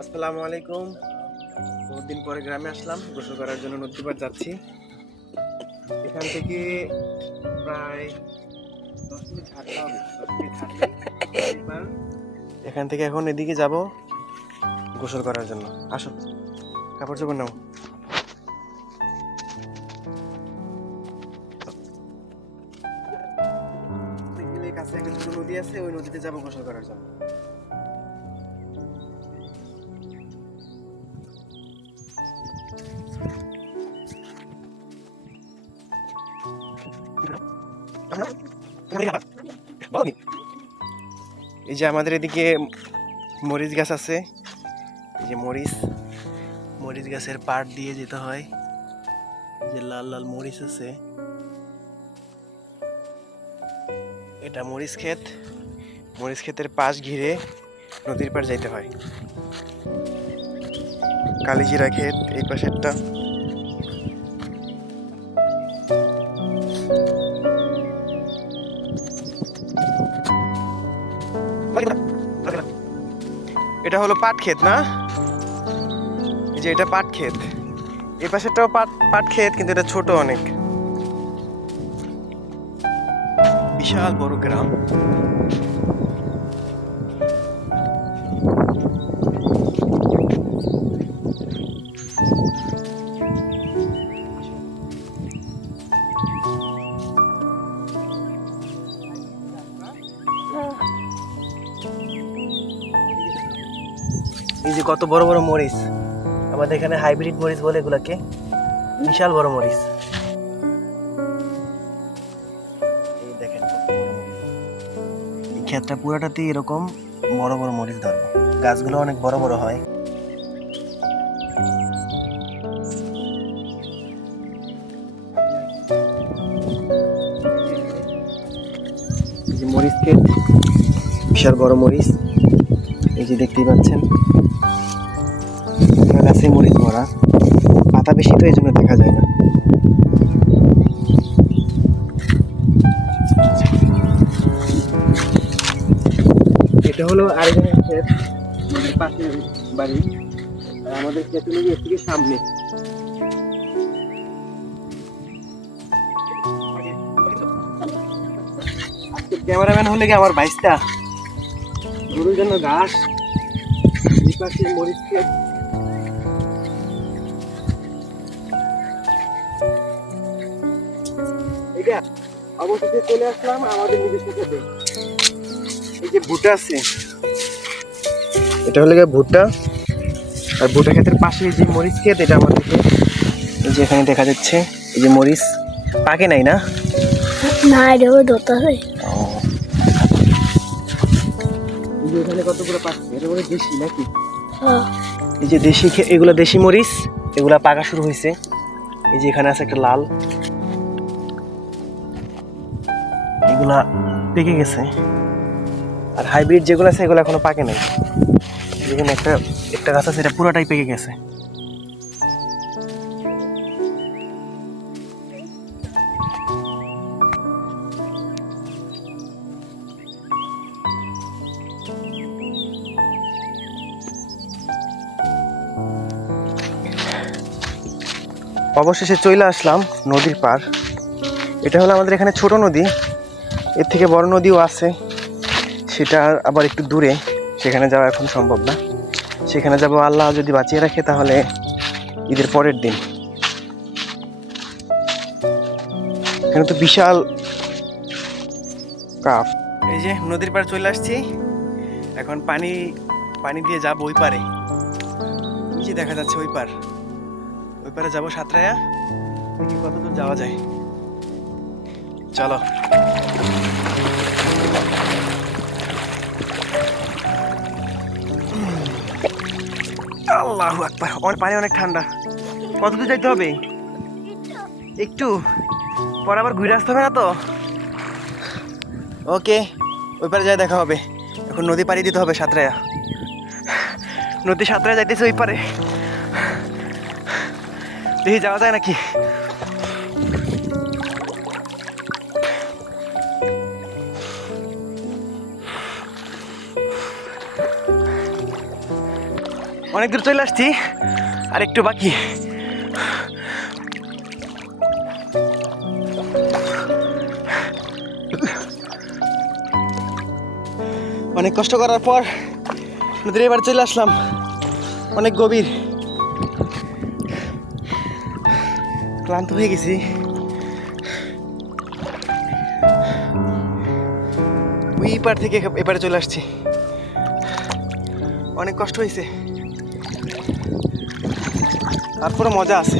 আসসালামু আলাইকুম। বহুত দিন পরে গ্রামে আসলাম, গোসল করার জন্য নদীর পাড় যাচ্ছি। এখান থেকে প্রায় 10 মিনিট হাঁটতে হবে। 10 মিনিট হাঁটলেই নদীর পাড়। এখান থেকে এখন এদিকে যাব গোসল করার জন্য। আসো, কাপড় চোপড় নাও। কাছে একটা ছোট নদী আছে, ওই নদীতে যাবো গোসল করার জন্য। এই যে আমাদের এদিকে মরিচ গাছ আছে, এই যে মরিচ গাছের পাট দিয়ে যেতে হয়। যে লাল লাল মরিচ আছে, এটা মরিচ ক্ষেত। মরিচ ক্ষেতের পাশ ঘিরে নদীর পাড় যাইতে হয়। কালিজিরা ক্ষেত এই পাশেরটা। এটা হলো পাট ক্ষেত না? এই যে এটা পাট ক্ষেত, এই পাশেরটাও পাট ক্ষেত, কিন্তু এটা ছোট অনেক। বিশাল বড় গ্রাম। এই যে কত বড় বড় মরিচ, আমাদের এখানে হাইব্রিড মরিচ বলে এগুলাকে। বিশাল বড় মরিচ, এই দেখেন কত বড় মরিচ। এই ক্ষেতটা পুরাটাতেই এরকম বড় বড় মরিচ ধরবে। গাছগুলো অনেক বড় বড় হয়। এই যে মরিচ ক্ষেত, বিশাল বড় মরিচ। এই যে দেখতেই পাচ্ছেন, গাছে মরিচ ভরা। পাতা বেশি তো এই জন্য দেখা যায় না। এটা হলো আরেকজনের ক্ষেত, আমাদের পাশের বাড়ি। আর আমাদের ক্ষেত হলো এর থেকে সামনে। ক্যামেরাম্যান হলে কি আমার ভাইস্তা। গরুর জন্য ঘাস, এই পাশে মরিচ ক্ষেত। এটা অবশেষে চলে আসলাম আমাদের নিজস্ব ক্ষেতে। এই যে ভুট্টা আছে, এটা হলো গিয়ে ভুট্টা। আর ভুট্টা ক্ষেতের পাশে যে মরিচ ক্ষেত, এটা আমাদের ক্ষেত। এই যে এখানে দেখা যাচ্ছে, এই যে মরিচ পাকে নাই না? না, এটাও ধরতে হবে। এই যে এখানে কতগুলো পাকছে, এটা বলে দেশি নাকি? হ্যাঁ। এই যে দেশি, এগুলা দেশি মরিচ, এগুলা পাকা শুরু হয়েছে। এই যে এখানে আছে একটা লাল, এগুলা পেকে গেছে। আর হাইব্রিড যেগুলো আছে এগুলো এখনো পাকে নাই। যেখানে একটা একটা গাছ আছে, এটা পুরোটাই পেকে গেছে। অবশেষে চলে আসলাম নদীর পার। এটা হলো আমাদের এখানে ছোট নদী, এর থেকে বড় নদীও আছে, সেটা আবার একটু দূরে। সেখানে যাওয়া এখন সম্ভব না। সেখানে যাব আল্লাহ যদি বাঁচিয়ে রাখে, তাহলে ঈদের পরের দিন। এখানে তো বিশাল কাপ। এই যে নদীর পাড় চলে আসছি, এখন পানি পানি দিয়ে যাবো ওই পারে। এই যে দেখা যাচ্ছে ওই পারে যাবো সাঁতরায়া। দেখি কতদূর যাওয়া যায়। চলো। আল্লাহু আকবার, পানি অনেক ঠান্ডা। কতদূর যাইতে হবে? একটু পরে আবার ঘুরে আসতে হবে না তো? ওকে, ওই পারে যাই দেখা হবে। এখন নদী পাড়ি দিতে হবে সাঁতরায়া। নদী সাঁতরায়া যাইতেছে ওই পারে। দেখি যাওয়া যায় নাকি। অনেক দূর চলে আসছি, আর একটু বাকি। অনেক কষ্ট করার পর নদীর এবার চলে আসলাম। অনেক গভীর, ক্লান্ত হয়ে গেছি। ওই পার থেকে এবারে চলে আসছি। অনেক কষ্ট হয়েছে, তারপরে মজা আছে।